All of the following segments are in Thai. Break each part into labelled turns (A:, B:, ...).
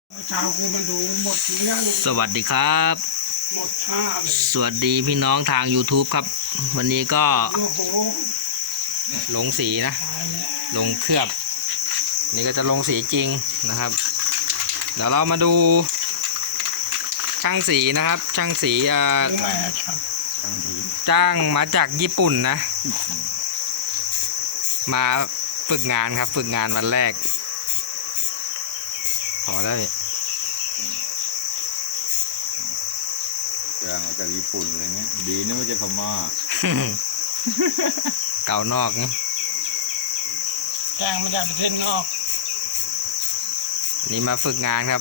A: เช้ากูมาดูหมดเรื่อง
B: สวัสดีครับ
A: หมดท่าเลย
B: สวัสดีพี่น้องทาง YouTube ครับ วันนี้ก็
A: โอ้โห
B: ลงสีนะ
A: ตายแล้ว
B: ลงเคลือบ นี่ก็จะลงสีจริงนะครับ เดี๋ยวเรามาดูช่างสีนะครับ ช่างสี
A: แม่ครับ
B: จ้างมาจากญี่ปุ่นนะ มาฝึกงานครับ ฝึกงานวันแรก พอได้
C: จ้างมาจากญี่ปุ่นเลยเนี่ยดีนะไม่ใช่พม่า
B: เก่านอกนี่
A: แจ้งมาจากประเทศนอก
B: นี่มาฝึกงานครับ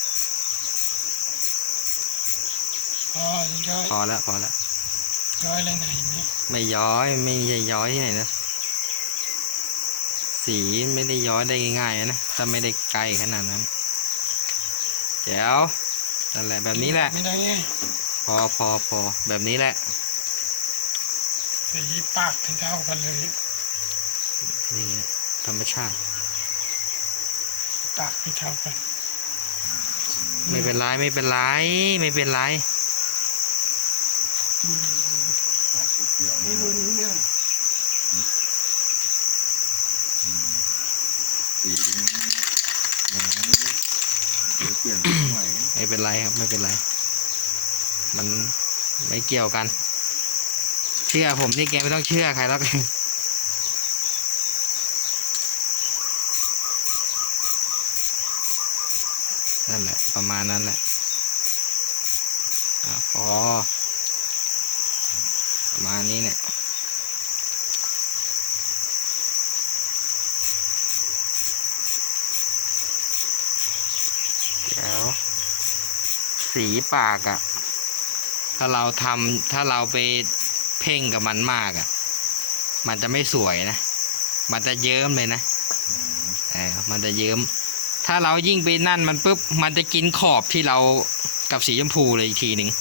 A: ย้อย
B: พอแล้วพอแล้ว
A: ย้อยอะไรไหนไหม
B: ไม่ย้อยไม่ใช่ย้อยที่ไหนนะสีไม่ได้ย้อยได้ง่ายๆนะถ้าไม่ได้ไกลขนาดนั้นเดี๋ยวนั่นแหละแบบนี้แหละ
A: ไม่ได้ไง
B: พอแบบนี้แหละ
A: สีปากเท่ากันเลย
B: นี่ธรรมชาติ
A: ปากไม่เท่ากัน
B: ไม่เป็นไรไม่เป็นไรไม่เป็นไร
A: ไม่รู้เรื่อง
C: สีเปลี่ยนใหม่
B: ไม่เป็นไรครับไม่เป็นไร มันไม่เกี่ยวกัน เชื่อผมนี่แกไม่ต้องเชื่อใครแล้ว นั่นแหละประมาณนั้นแหละพอประมาณนี้เนี่ยเดี๋ยวสีปากอะ่ะถ้าเราไปเพ่งกับมันมากอะ่ะมันจะไม่สวยนะมันจะเยิ้มเลยนะมันจะเยิ้มถ้าเรายิ่งไปนั่นมันปุ๊บมันจะกินขอบที่เรากับสีชมพูเลยอีกทีหนึ่ง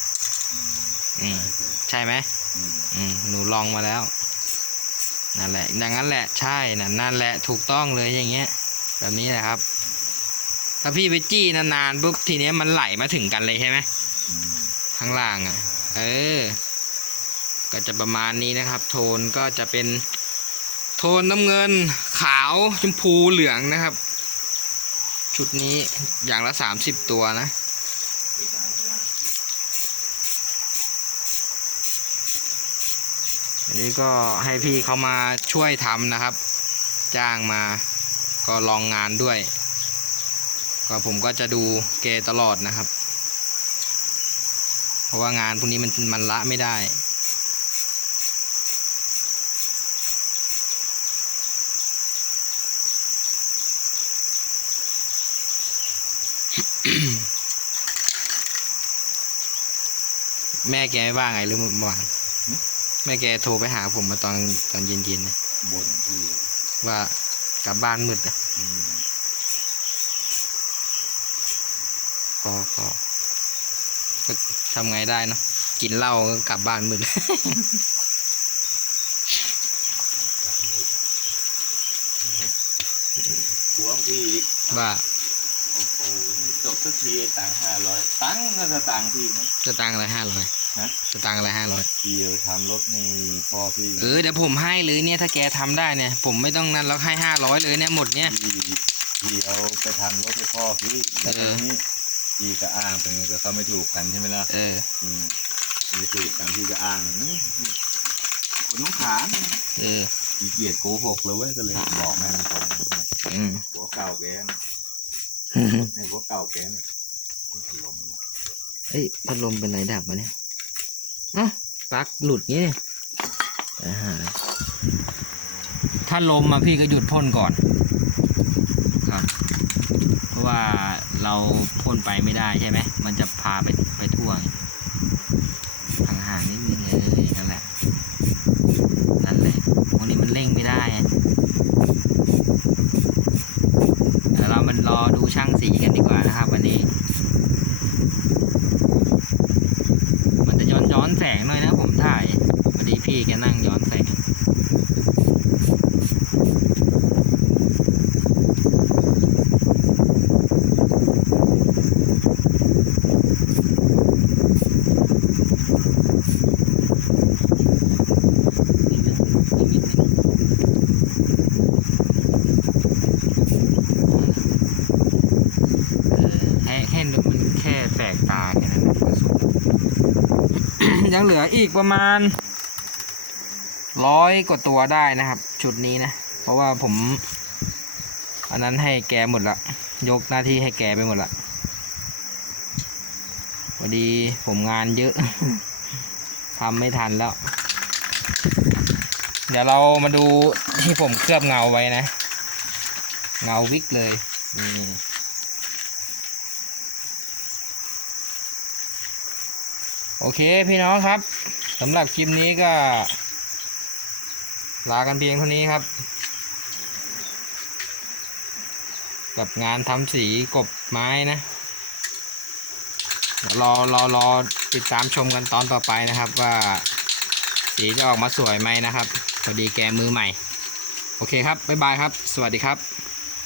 B: ใช่ไหมหนูลองมาแล้วนั่นแหละอย่างนั้นแหละใช่นั่นแหละถูกต้องเลยอย่างเงี้ยแบบนี้แหละครับถ้าพี่ไปจี้นานๆปุ๊บทีเนี้ยมันไหลมาถึงกันเลยใช่ไหมข้างล่างอ่ะก็จะประมาณนี้นะครับโทนก็จะเป็นโทนน้ำเงินขาวชมพูเหลืองนะครับชุดนี้อย่างละ30 ตัวนะอันนี้ก็ให้พี่เขามาช่วยทำนะครับจ้างมาก็ลองงานด้วยก็ผมก็จะดูเกตลอดนะครับเพราะว่างานพวกนี้มันละไม่ได้ แม่แกไม่ว่าไงหรือเมื่อวานแม่แกโทรไปหาผมมาตอนเย็นๆนะ
C: บ่นที่
B: ว่ากลับบ้านมืดนะก็ทำไงได้เนาะกินเหล้าก็กลับบ้านมืด
C: ทวงพี่อีก
B: ว่า
C: โอ้โหไม่จบสักทีตังค์500ตังค์ก็สตังค์พี่นะ
B: จะตังอะไร500
C: ฮะ
B: จะตังอะไร500
C: พี่เอาทำรถนี่พ่อพี่
B: เดี๋ยวผมให้เลยเนี่ยถ้าแกทำได้เนี่ยผมไม่ต้องนั่นแล้วให้500เลยเนี่ยหมดเนี่ย
C: พี่เอาไปทำรถให้พ่อพี่แล้วทีนี้พี่ก็อ้างเป็นก็เขาไม่ถูกกันใช่ไหมล่ะไม่ถูกกันพี่ก็อ้างนี่คนน้องขามขี้เกียจโกหกเลยเว้ยก็เลยบอกแม่ตรงหัวเก่าแกเนี่ยหัวเก่าแกเนี่ย
B: พัดลมเป็นไรดับวะเนี่ยปลั๊กหลุดงี้ถ้าลมมาพี่ก็หยุดพ่นก่อนครับเพราะว่าเราพ่นไปไม่ได้ใช่ไหมมันจะพาไปทั่วห่างๆนิดนึงนั่นแหละพวกนี้มันเร่งไม่ได้เดี๋ยวเรามันรอดูช่างสีกันดีกว่านะครับวันนี้มันจะย้อนแสงหน่อยนะผมถ่ายพอดีพี่แกนั่งย้อนแสง นให้มันแค่แปลกตาแค่นั้นก็สุด ยังเหลืออีกประมาณ100 กว่าตัวได้นะครับชุดนี้นะเพราะว่าผมอันนั้นให้แกหมดละยกหน้าที่ให้แกไปหมดละพอดีผมงานเยอะ ทำไม่ทันแล้ว เดี๋ยวเรามาดูที่ผมเคลือบเงาไว้นะเงาวิกเลยนี่โอเคพี่น้องครับสำหรับคลิปนี้ก็ลากันเพียงเท่านี้ครับ กับงานทำสีกบไม้นะเดี๋ยวรอติดตามชมกันตอนต่อไปนะครับว่าสีจะออกมาสวยไหมนะครับพอดีแกมือใหม่โอเคครับบ๊ายบายครับสวัสดีครับ